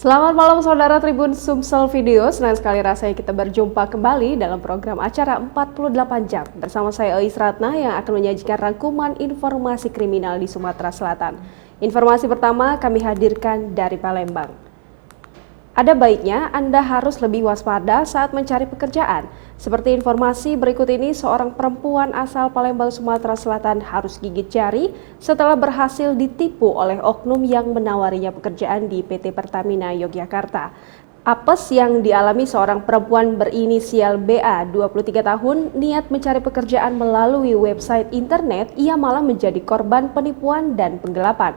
Selamat malam saudara Tribun Sumsel Video, senang sekali rasanya kita berjumpa kembali dalam program acara 48 jam. Bersama saya Eis Ratna yang akan menyajikan rangkuman informasi kriminal di Sumatera Selatan. Informasi pertama kami hadirkan dari Palembang. Ada baiknya Anda harus lebih waspada saat mencari pekerjaan. Seperti informasi berikut ini, seorang perempuan asal Palembang, Sumatera Selatan harus gigit jari setelah berhasil ditipu oleh oknum yang menawarinya pekerjaan di PT Pertamina Yogyakarta. Apes yang dialami seorang perempuan berinisial BA, 23 tahun, niat mencari pekerjaan melalui website internet, ia malah menjadi korban penipuan dan penggelapan.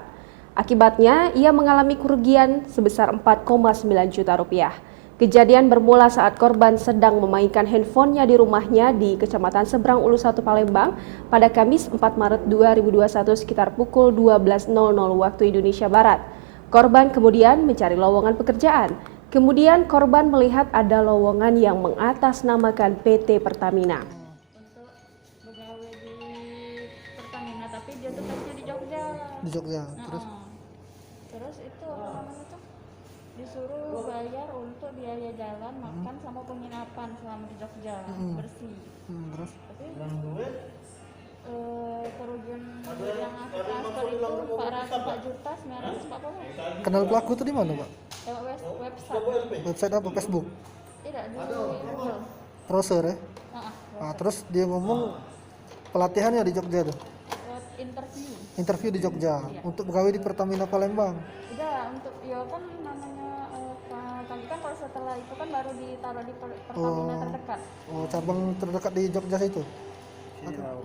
Akibatnya, ia mengalami kerugian sebesar 4,9 juta rupiah. Kejadian bermula saat korban sedang memainkan handphonenya di rumahnya di Kecamatan Seberang Ulu 1 Palembang pada Kamis 4 Maret 2021 sekitar pukul 12.00 waktu Indonesia Barat. Korban kemudian mencari lowongan pekerjaan. Kemudian korban melihat ada lowongan yang mengatasnamakan PT Pertamina. Untuk pegawai di Pertamina, tapi dia tuh kerja di Jogja. Di Jogja. Terus itu apa namanya tuh? Disuruh bayar untuk biaya jalan, makan sama penginapan selama di Jogja, bersih. Terus Tapi kerugian yang aku transfer itu 4 juta 940. kenal pelaku itu di mana, Pak? Lewat website. Website apa? Facebook? Tidak di Google. Browser ya? Terus dia ngomong pelatihannya di Jogja tuh. Lewat interview. Interview di Jogja untuk pegawai di Pertamina Palembang. Udah untuk ya kan namanya kami kan kalau setelah itu kan baru ditaruh di Pertamina terdekat. Oh, cabang terdekat di Jogja situ.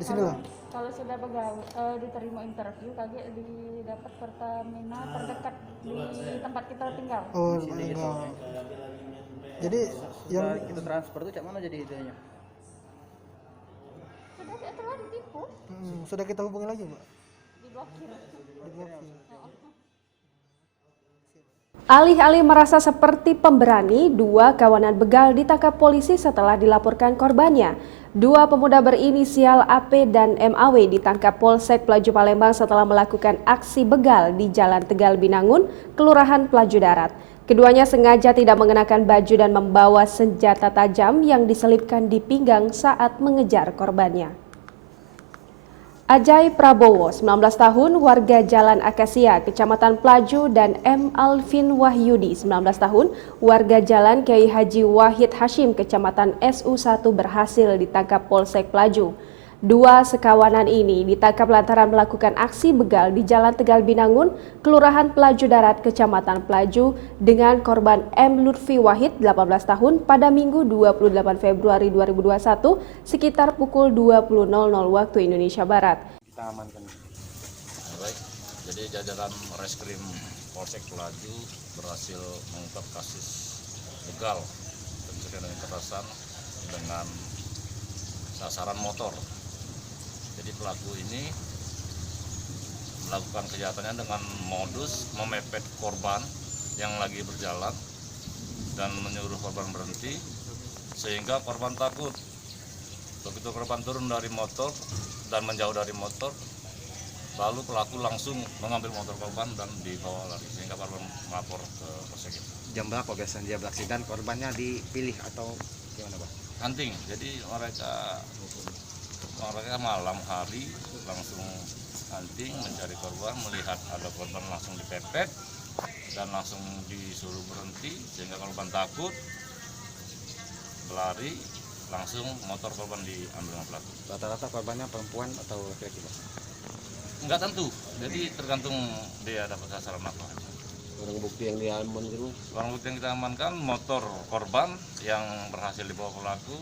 Di sinilah. Kalau sudah pegawai diterima interview kami didapat Pertamina terdekat di tempat kita tinggal. Oh, enggak. Jadi yang kita transfer tuh cak mana jadi idenya? Sudah telah ditipu, sudah kita hubungi lagi, Pak. diblokir. Alih-alih merasa seperti pemberani, dua kawanan begal ditangkap polisi setelah dilaporkan korbannya. Dua pemuda berinisial AP dan MAW ditangkap Polsek Pelaju Palembang setelah melakukan aksi begal di Jalan Tegal Binangun, Kelurahan Pelaju Darat. Keduanya sengaja tidak mengenakan baju dan membawa senjata tajam yang diselipkan di pinggang saat mengejar korbannya. Ajay Prabowo, 19 tahun, warga Jalan Akasia, Kecamatan Pelaju, dan M. Alvin Wahyudi, 19 tahun, warga Jalan Kiai Haji Wahid Hashim, Kecamatan SU1 berhasil ditangkap Polsek Pelaju. Dua sekawanan ini ditangkap lantaran melakukan aksi begal di Jalan Tegal Binangun, Kelurahan Pelaju Darat, Kecamatan Pelaju, dengan korban M. Lutfi Wahid, 18 tahun, pada Minggu 28 Februari 2021 sekitar pukul 20.00 waktu Indonesia Barat. Kita amankan. Baik, jadi jajaran Reskrim Polsek Pelaju berhasil mengungkap kasus begal pencurian dan kekerasan dengan sasaran motor. Jadi pelaku ini melakukan kejahatannya dengan modus memepet korban yang lagi berjalan dan menyuruh korban berhenti sehingga korban takut. Begitu korban turun dari motor dan menjauh dari motor, lalu pelaku langsung mengambil motor korban dan dibawa lari sehingga korban melapor ke polsek. Jam berapa biasanya dia beraksi dan korbannya dipilih atau gimana, Pak? Hunting, jadi mereka malam hari langsung hunting mencari korban, melihat ada korban langsung dipepet dan langsung disuruh berhenti sehingga korban takut berlari, langsung motor korban diambil sama pelaku. Rata-rata korbannya perempuan atau laki-laki, Pak? Enggak tentu, jadi tergantung dia dapat sasaran apa. Barang bukti yang diamankan itu Barang bukti yang kita amankan motor korban yang berhasil dibawa pelaku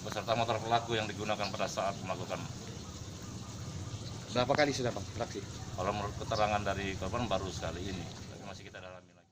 beserta motor pelaku yang digunakan pada saat melakukan. Berapa kali sudah, Pak, beraksi? Kalau menurut keterangan dari korban baru sekali ini, tapi masih kita dalami lagi.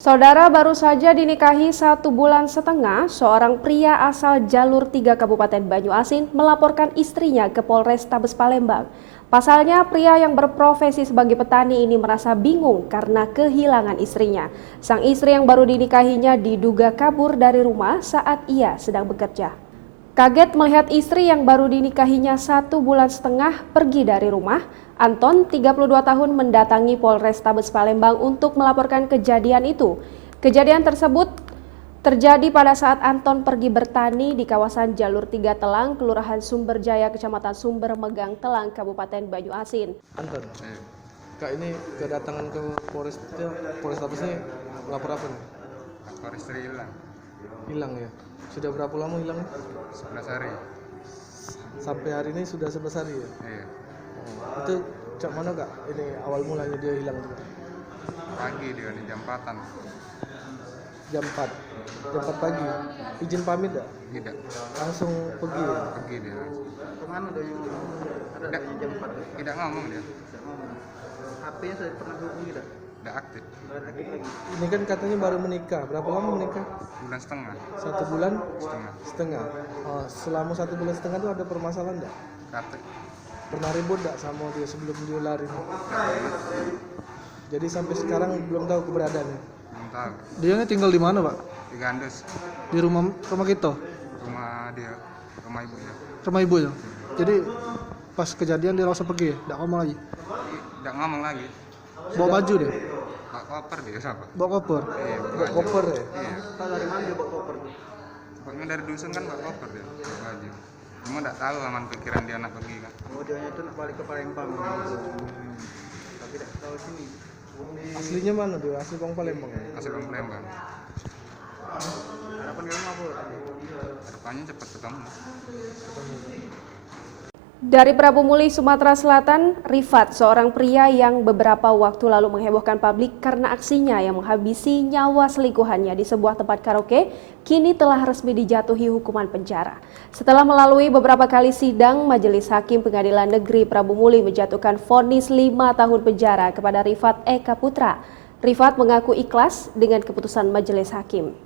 Saudara, baru saja dinikahi 1 bulan setengah, seorang pria asal Jalur 3 Kabupaten Banyuasin melaporkan istrinya ke Polrestabes Palembang. Pasalnya, pria yang berprofesi sebagai petani ini merasa bingung karena kehilangan istrinya. Sang istri yang baru dinikahinya diduga kabur dari rumah saat ia sedang bekerja. Kaget melihat istri yang baru dinikahinya 1 bulan setengah pergi dari rumah, Anton, 32 tahun, mendatangi Polrestabes Palembang untuk melaporkan kejadian itu. Kejadian tersebut terjadi pada saat Anton pergi bertani di kawasan Jalur 3 Telang, Kelurahan Sumberjaya, Kecamatan Sumbermegang, Telang, Kabupaten Banyuasin. Anton, Kak ini kedatangan ke Polrestabes ini lapor apa nih? Lapor istri hilang Hilang ya? Sudah berapa lama hilang? 11 hari. Sampai hari ini sudah 11 hari ya? Iya. Itu cak mana Kak? Ini awal mulanya dia hilang tuh? Pagi dia di jam 4-an. Jam 4 pagi. Izin pamit tak? Tidak. Langsung pergi ya? Pergi dia. Kemana dia yang ada di jam 4? Tidak ngomong dia. HP-nya sudah pernah dihubungi tak? Tidak aktif. Ini kan katanya baru menikah. Berapa lama menikah? Bulan setengah. 1 bulan? Setengah. Setengah. Oh, selama 1 bulan setengah itu ada permasalahan enggak? Kata. Pernah ribut enggak sama dia sebelum dia lari? Jadi sampai sekarang belum tahu keberadaannya. Belum tahu. Dia ini tinggal di mana, Pak? Di Gandus. Di rumah kita, Rumah dia. Rumah ibunya. rumah ibunya. Jadi pas kejadian dia langsung pergi ya, enggak ngomong lagi. Tidak ngomong lagi. Bawa baju dia, Pak koper dia siapa? bawa koper. Iya. Bawa koper ya. Iya. Tahu dari mana dia bawa koper? Pokoknya dari dusun kan Pak koper dia. Bawa baju. Cuma tidak tahu aman pikiran dia nak pergi kan. Oh, dia itu nak balik ke Palembang. Tapi tidak tahu sini. Aslinya mana dia? Asli Bang Palembang. Asal orang Palembang. Harapan kamu apa? Harapannya cepat ketemu. Dari Prabu Muli, Sumatera Selatan, Rifat, seorang pria yang beberapa waktu lalu menghebohkan publik karena aksinya yang menghabisi nyawa selingkuhannya di sebuah tempat karaoke, kini telah resmi dijatuhi hukuman penjara. Setelah melalui beberapa kali sidang, Majelis Hakim Pengadilan Negeri Prabu Muli menjatuhkan vonis 5 tahun penjara kepada Rifat Eka Putra. Rifat mengaku ikhlas dengan keputusan Majelis Hakim.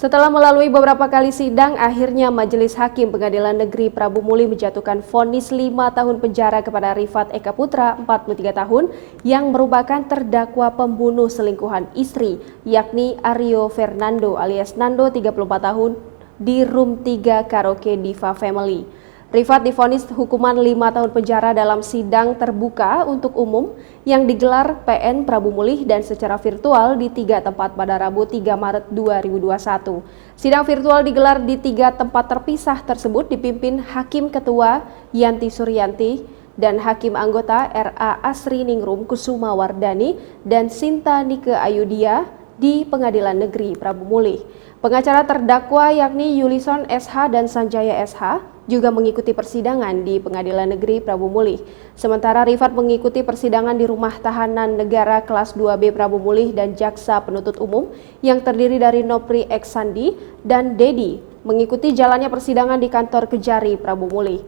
Setelah melalui beberapa kali sidang, akhirnya Majelis Hakim Pengadilan Negeri Prabu Muli menjatuhkan vonis 5 tahun penjara kepada Rifat Eka Putra, 43 tahun, yang merupakan terdakwa pembunuh selingkuhan istri, yakni Aryo Fernando alias Nando, 34 tahun, di Room 3 Karaoke Diva Family. Rifat divonis hukuman 5 tahun penjara dalam sidang terbuka untuk umum yang digelar PN Prabu Muli dan secara virtual di 3 tempat pada Rabu 3 Maret 2021. Sidang virtual digelar di 3 tempat terpisah tersebut dipimpin Hakim Ketua Yanti Suryanti dan Hakim Anggota RA Asri Ningrum Kusuma Wardani dan Sinta Nike Ayudia di Pengadilan Negeri Prabu Muli. Pengacara terdakwa yakni Yulison SH dan Sanjaya SH juga mengikuti persidangan di Pengadilan Negeri Prabu Muli. Sementara Rifat mengikuti persidangan di Rumah Tahanan Negara Kelas 2B Prabu Muli dan Jaksa Penuntut Umum yang terdiri dari Nopri X Sandi dan Dedi mengikuti jalannya persidangan di kantor Kejari Prabu Muli.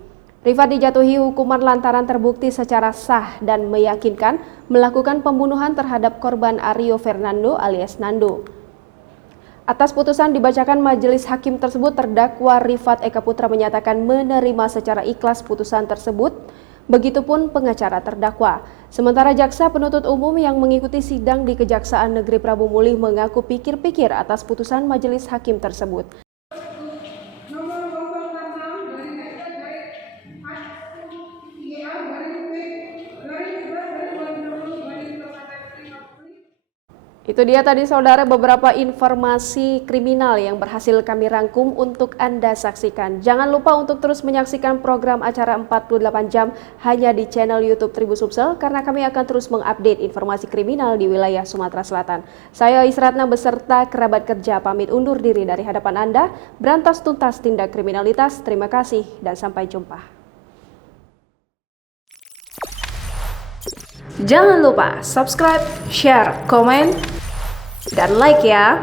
Rifat dijatuhi hukuman lantaran terbukti secara sah dan meyakinkan melakukan pembunuhan terhadap korban Aryo Fernando alias Nando. Atas putusan dibacakan majelis hakim tersebut, terdakwa Rifat Eka Putra menyatakan menerima secara ikhlas putusan tersebut, begitupun pengacara terdakwa. Sementara jaksa penuntut umum yang mengikuti sidang di Kejaksaan Negeri Prabu Muli mengaku pikir-pikir atas putusan majelis hakim tersebut. Itu dia tadi saudara beberapa informasi kriminal yang berhasil kami rangkum untuk Anda saksikan. Jangan lupa untuk terus menyaksikan program acara 48 jam hanya di channel YouTube Tribun Sumsel karena kami akan terus mengupdate informasi kriminal di wilayah Sumatera Selatan. Saya Isratna beserta kerabat kerja pamit undur diri dari hadapan Anda. Berantas tuntas tindak kriminalitas. Terima kasih dan sampai jumpa. Jangan lupa subscribe, share, komen, dan like ya.